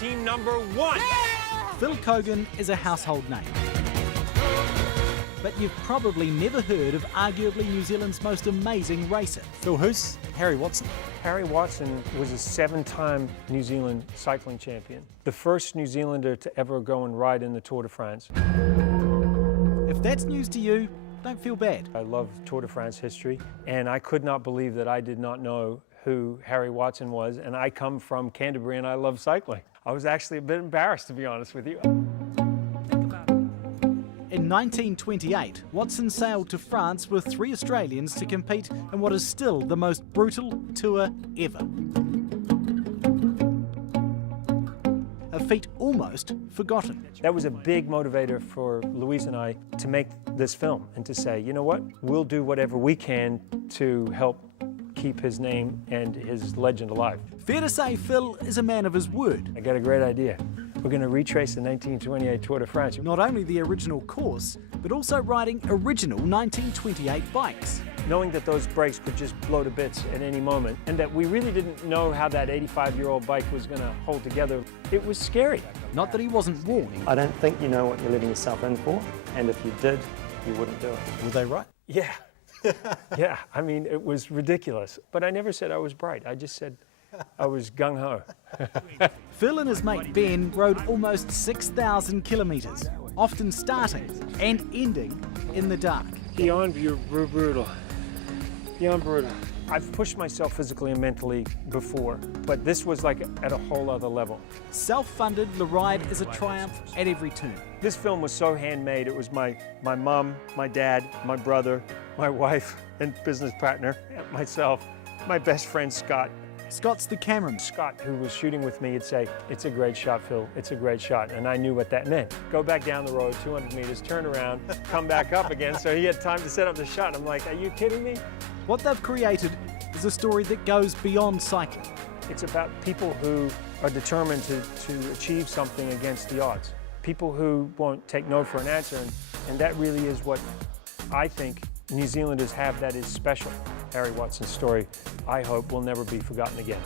team number 1. Phil Keoghan is a household name. But you've probably never heard of arguably New Zealand's most amazing racer. Phil who's? Harry Watson. Harry Watson was a 7-time New Zealand cycling champion, the first New Zealander to ever go and ride in the Tour de France. If that's news to you, don't feel bad. I love Tour de France history, and I could not believe that I did not know who Harry Watson was, and I come from Canterbury and I love cycling. I was actually a bit embarrassed, to be honest with you. In 1928, Watson sailed to France with 3 Australians to compete in what is still the most brutal tour ever. A feat almost forgotten. That was a big motivator for Louise and I to make this film and to say, you know what, we'll do whatever we can to help keep his name and his legend alive. Fair to say Phil is a man of his word. I got a great idea. We're going to retrace the 1928 Tour de France. Not only the original course, but also riding original 1928 bikes. Knowing that those brakes could just blow to bits at any moment, and that we really didn't know how that 85-year-old bike was going to hold together, it was scary. Not that he wasn't warned. I don't think you know what you're letting yourself in for, and if you did, you wouldn't do it. Were they right? Yeah. Yeah, I mean, it was ridiculous. But I never said I was bright. I just said I was gung-ho. Phil and his mate Ben rode almost 6,000 kilometres, often starting and ending in the dark. Beyond brutal. Beyond brutal. I've pushed myself physically and mentally before, but this was like at a whole other level. Self-funded, the ride is a triumph at every turn. This film was so handmade. It was my mum, my dad, my brother, my wife and business partner, myself, my best friend Scott. Scott's the cameraman. Scott, who was shooting with me, would say, "It's a great shot, Phil. It's a great shot." And I knew what that meant. Go back down the road 200 meters, turn around, come back up again, so he had time to set up the shot. I'm like, are you kidding me? What they've created is a story that goes beyond cycling. It's about people who are determined to achieve something against the odds. People who won't take no for an answer, and that really is what I think New Zealanders have that is special. Harry Watson's story, I hope, will never be forgotten again.